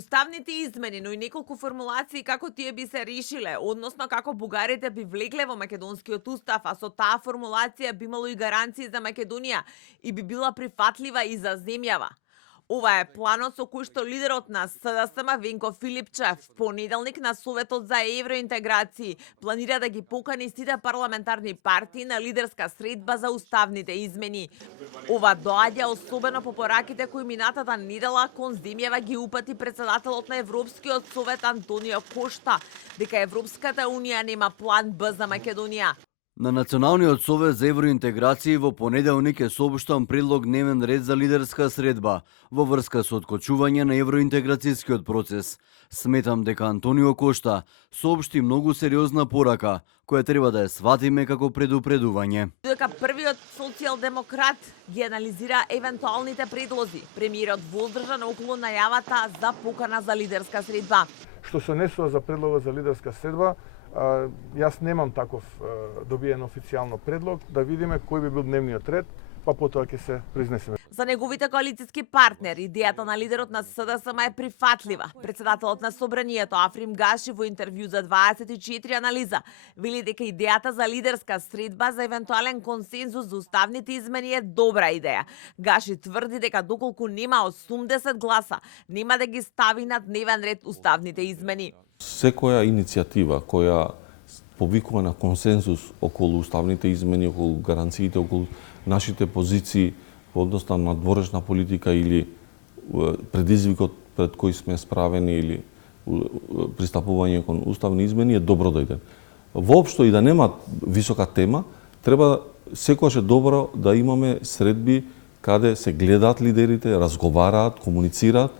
Уставните измени, но и неколку формулации како тие би се решиле, односно како бугарите би влегле во македонскиот устав, а со таа формулација би имало и гаранции за Македонија и би била прифатлива и за земјава. Ова е планот со кој што лидерот на СДСМ Венко Филипчев в понеделник на Советот за евроинтеграции планира да ги покани сите парламентарни партии на лидерска средба за уставните измени. Ова доаѓа особено по пораките кои минатата недела кон земјава ги упати председателот на Европскиот совет Антонио Кошта, дека Европската унија нема план Б за Македонија. На Националниот совет за евроинтеграции во понеделник е соопштен предлог дневен ред за лидерска средба во врска со откочување на евроинтеграцијскиот процес. Сметам дека Антонио Кошта соопшти многу сериозна порака, која треба да ја сватиме како предупредување. Дека првиот социјалдемократ ги анализира евентуалните предлози, премиерот воздржан околу најавата за покана за лидерска средба. Што се однесува за предлога за лидерска средба, јас немам таков добиен официјално предлог, да видиме кој би бил дневниот ред, па потоа ќе се произнесеме. За неговите коалициски партнери, идејата на лидерот на СДСМ е прифатлива. Председателот на Собранието Африм Гаши во интервју за 24 анализа вели дека идејата за лидерска средба за евентуален консензус за уставните измени е добра идеја. Гаши тврди дека доколку нема 80 гласа, нема да ги стави на дневен ред уставните измени. Секоја иницијатива која повикува на консензус околу уставните измени, околу гаранциите, околу нашите позиции во однос на надворешна политика или предизвикот пред кој сме справени или пристапување кон уставни измени е добро дојден. Воопшто и да нема висока тема, треба секогаш е добро да имаме средби каде се гледаат лидерите, разговараат, комуницираат.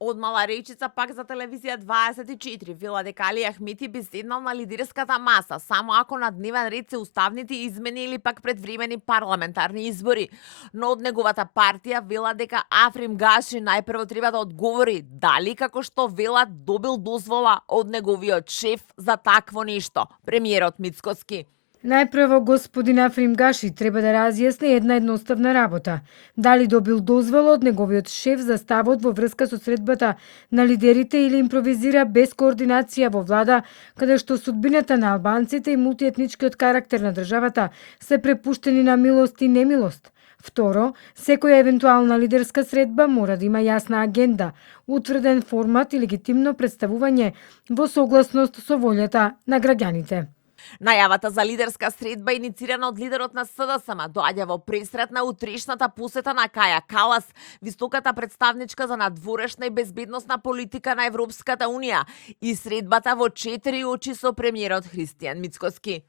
Одмала речица пак за телевизија 24 вела дека Али Ахмети би седнал на лидерската маса само ако на дневен ред се уставните измени или пак предвремени парламентарни избори. Но од неговата партија вела дека Африм Гаши најпрво треба да одговори дали како што велат добил дозвола од неговиот шеф за такво нешто, премиерот Мицкоски. Најпрво господин Африм Гаши треба да разјасни една едноставна работа. Дали добил дозвола од неговиот шеф за ставот во врска со средбата на лидерите или импровизира без координација во влада, каде што судбината на албанците и мултиетничкиот карактер на државата се препуштени на милост и немилост. Второ, секоја евентуална лидерска средба мора да има јасна агенда, утврден формат и легитимно представување во согласност со волјата на граѓаните. Најавата за лидерска средба иницирана од лидерот на СДСМ доаѓа во пресрет на утрешната посета на Каја Калас, високата представничка за надворешна и безбедносна политика на Европската унија, и средбата во 4 очи со премиерот Христијан Мицкоски.